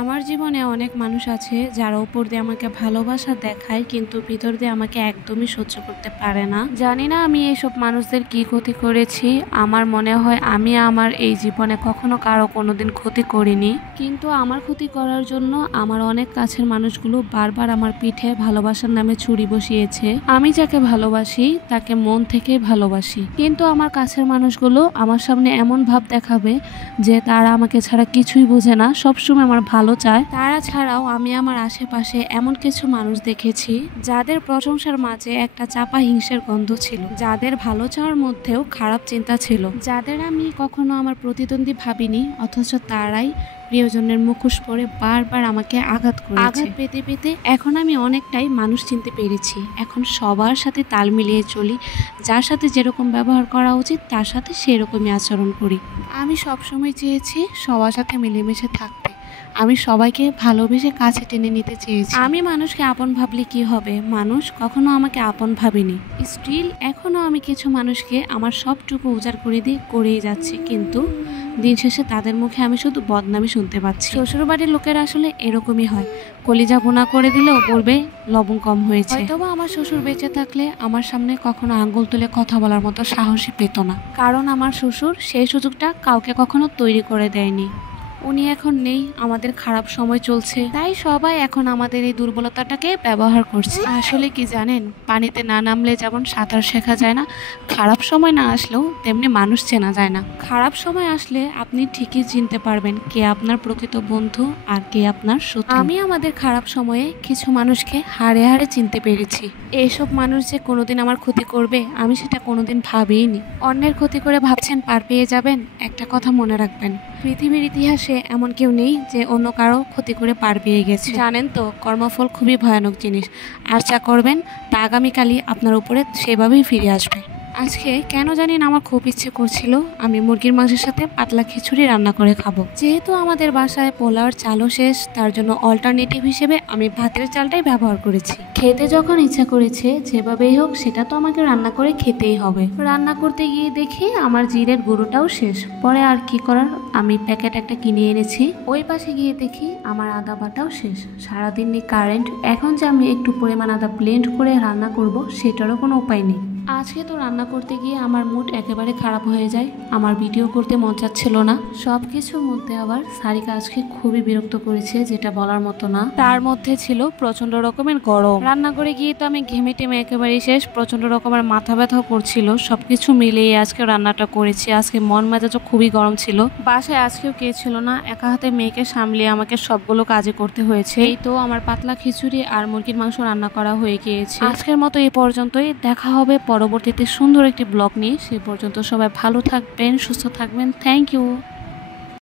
আমার জীবনে অনেক মানুষ আছে যারা উপর দিয়ে আমাকে ভালোবাসা দেখায় কিন্তু ভিতর দিয়ে আমাকে একদমই সহ্য করতে পারে না। জানি না আমি এইসব মানুষদের কি ক্ষতি করেছি। আমার মনে হয় আমি আমার এই জীবনে কখনো কারো কোনোদিন ক্ষতি করিনি, কিন্তু আমার ক্ষতি করার জন্য আমার অনেক কাছের মানুষগুলো বারবার আমার পিঠে ভালোবাসার নামে ছুরি বসিয়েছে। আমি যাকে ভালোবাসি তাকে মন থেকে ভালোবাসি, কিন্তু আমার কাছের মানুষগুলো আমার সামনে এমন ভাব দেখাবে যে তারা আমাকে ছাড়া কিছুই বোঝে না, সবসময় আমার ভালো চায়। তারা ছাড়াও আমি আমার আশেপাশে এমন কিছু মানুষ দেখেছি যাদের প্রশংসার মাঝে একটা চাপা হিংসের গন্ধ ছিল, যাদের ভালো চাওয়ার মধ্যেও খারাপ চিন্তা ছিল, যাদের আমি কখনো আমার প্রতিদ্বন্দ্বী ভাবিনি, অথচ তারাই প্রিয়জনের মুখোশ পরে বারবার আমাকে আঘাত পেতে পেতে এখন আমি অনেকটাই মানুষ চিনতে পেরেছি। এখন সবার সাথে তাল মিলিয়ে চলি, যার সাথে যেরকম ব্যবহার করা উচিত তার সাথে সেরকমই আচরণ করি। আমি সবসময় চেয়েছি সবার সাথে মিলেমিশে থাকতে, আমি সবাইকে ভালোবেসে কাছে টেনে নিতে চেয়েছি। আমি মানুষকে আপন ভাবলে কি হবে, মানুষ কখনো আমাকে আপন ভাবেনি। স্টিল এখনো আমি কিছু মানুষকে আমার সবটুকু উজাড় করে দিয়ে করেই যাচ্ছি, কিন্তু দিন শেষে তাদের মুখে আমি শুধু বদনামি শুনতে পাচ্ছি। শ্বশুরবাড়ির লোকেরা আসলে এরকমই হয়, কলিজা ভুনা করে দিলেও বলবে লবণ কম হয়েছে। হয়তোবা আমার শ্বশুর বেঁচে থাকলে আমার সামনে কখনো আঙ্গুল তুলে কথা বলার মতো সাহসী পেত না, কারণ আমার শ্বশুর সেই সুযোগটা কাউকে কখনো তৈরি করে দেয়নি। উনি এখন নেই, আমাদের খারাপ সময় চলছে, তাই সবাই এখন আমাদের এই দুর্বলতাটাকে ব্যবহার করছে। আসলে কি জানেন, পানিতে না নামলে যেমন সাঁতার শেখা যায় না, খারাপ সময় না আসলেও তেমনি মানুষ চেনা যায় না। খারাপ সময় আসলে আপনি ঠিকই চিনতে পারবেন কে আপনার প্রকৃত বন্ধু আর কে আপনার শত্রু। আমি আমাদের খারাপ সময়ে কিছু মানুষকে হাড়ে হাড়ে চিনতে পেরেছি। এইসব মানুষ যে কোনোদিন আমার ক্ষতি করবে আমি সেটা কোনোদিন ভাবিনি। অন্যের ক্ষতি করে ভাবছেন পার পেয়ে যাবেন, একটা কথা মনে রাখবেন, পৃথিবীর ইতিহাসে এমন কেউ নেই যে অন্য কারো ক্ষতি করে পার পেয়ে গেছে। জানেন তো, কর্মফল খুবই ভয়ানক জিনিস, আর যা করবেন তা আগামীকালই আপনার উপরে সেভাবেই ফিরে আসবে। আজকে কেন জানি না আমার খুব ইচ্ছে করছিল আমি মুরগির মাংসের সাথে পাতলা খিচুড়ি রান্না করে খাবো। যেহেতু আমাদের বাসায় পোলাওর চালও শেষ, তার জন্য অল্টারনেটিভ হিসেবে আমি ভাতের চালটাই ব্যবহার করেছি। খেতে যখন ইচ্ছা করেছে যেভাবেই হোক সেটা তো আমাকে রান্না করে খেতেই হবে। রান্না করতে গিয়ে দেখি আমার জিরের গুঁড়োটাও শেষ। পরে আর কি করার, আমি প্যাকেট একটা কিনে এনেছি। ওই পাশে গিয়ে দেখি আমার আদা বাটাও শেষ। সারাদিন নেই কারেন্ট, এখন যে আমি একটু পরিমাণ আদা ব্লেন্ড করে রান্না করব সেটারও কোনো উপায় নেই। আজকে তো রান্না করতে গিয়ে আমার মুড একেবারে খারাপ হয়ে যায়, আমার ভিডিও করতে মন চাচ্ছিল না। সব কিছুর মধ্যে আবার সারিকা আজকে খুবই বিরক্ত করেছে, যেটা বলার মতো না। তার মধ্যে ছিল প্রচন্ড রকমের গরম। রান্না করে গিয়ে তো আমি ঘেমে টেমে একেবারে শেষ, প্রচন্ড রকমের মাথা ব্যথাও করছিল। সবকিছু মিলিয়ে আজকে রান্নাটা করেছি। আজকে মন মেজাজও খুবই গরম ছিল। বাসায় আজকেও কে ছিল না, একা হাতে মেয়েকে সামলিয়ে আমাকে সবগুলো কাজে করতে হয়েছে। এই তো আমার পাতলা খিচুড়ি আর মুরগির মাংস রান্না করা হয়ে গিয়েছে। আজকের মতো এই পর্যন্তই, দেখা হবে পরবর্তীতে সুন্দর একটি ব্লগ নিয়ে। সে পর্যন্ত সবাই ভালো থাকবেন, সুস্থ থাকবেন। Thank you.